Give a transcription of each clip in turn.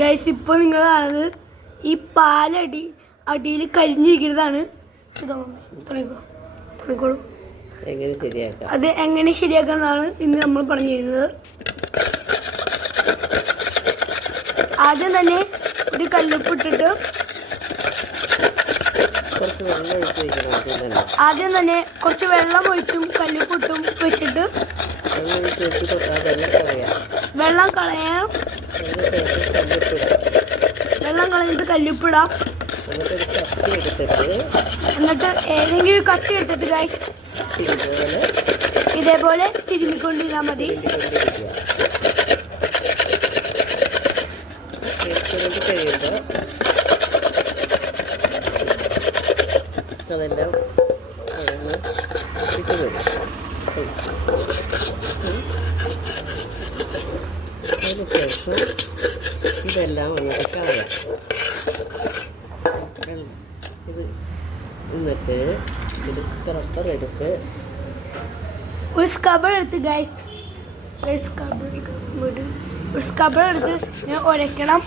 Guys ഇപ്പോൾ നിങ്ങൾ കാണുന്നത് ഈ അടിയിൽ കരിഞ്ഞിരിക്കുന്നതാണ്. തുടങ്ങിക്കോളൂ. അത് എങ്ങനെ ശരിയാക്കാന്നാണ് ഇന്ന് നമ്മൾ പറഞ്ഞു തരുന്നത്. ആദ്യം തന്നെ ഒരു കല്ലുപ്പിട്ടിട്ട് കുറച്ച് വെള്ളം ഒഴിച്ചും കല്ലുപ്പിട്ടും വെച്ചിട്ട് വെള്ളം കളഞ്ഞിട്ട് കല്ലുപ്പിടാം. എന്നിട്ട് ഏതെങ്കിലും കത്തി എടുത്തിട്ട് ഗൈസ് ഇതേപോലെ തിരുമ്മിക്കൊണ്ടിരുന്നാൽ മതി. അതെല്ലാം അതിനുശേഷം ഇതെല്ലാം വന്നിട്ട് കളയാം. ഇത് എന്നിട്ട് ഒരു സ്ക്രബ്ബർ എടുത്ത് ഉരയ്ക്കണം.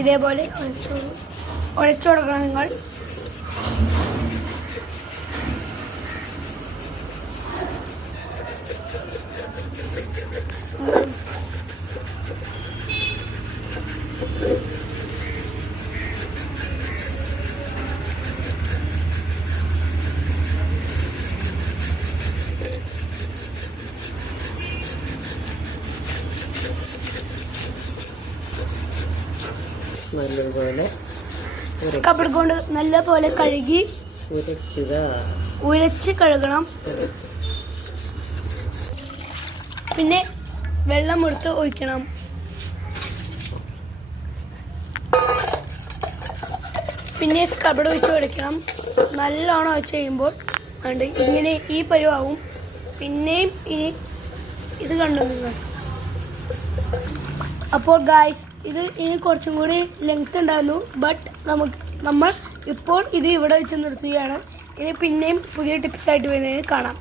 ഇതേപോലെ ഉരച്ചു കൊടുക്കണം നിങ്ങൾ. നല്ലതുപോലെ കപ്പട് കൊണ്ട് നല്ലപോലെ കഴുകി ഉരച്ച് കഴുകണം. പിന്നെ വെള്ളം എടുത്ത് ഒഴിക്കണം. പിന്നെ കപ്പട് ഒഴിച്ച് കൊടുക്കണം. നല്ലോണം ഒഴിച്ച് കഴിയുമ്പോൾ ഉണ്ട് ഇങ്ങനെ ഈ പരുവാകും. പിന്നെയും ഇനി ഇത് കണ്ടു നിങ്ങൾ. അപ്പോൾ ഗായ്സ് ഇത് ഇനി കുറച്ചും കൂടി ലെങ്ത് ഉണ്ടായിരുന്നു. ബട്ട് നമ്മൾ ഇപ്പോൾ ഇത് ഇവിടെ വെച്ച് നിർത്തുകയാണ്. ഇനി പിന്നെയും പുതിയ ടിപ്സായിട്ട് വരുന്നതിന് കാണാം.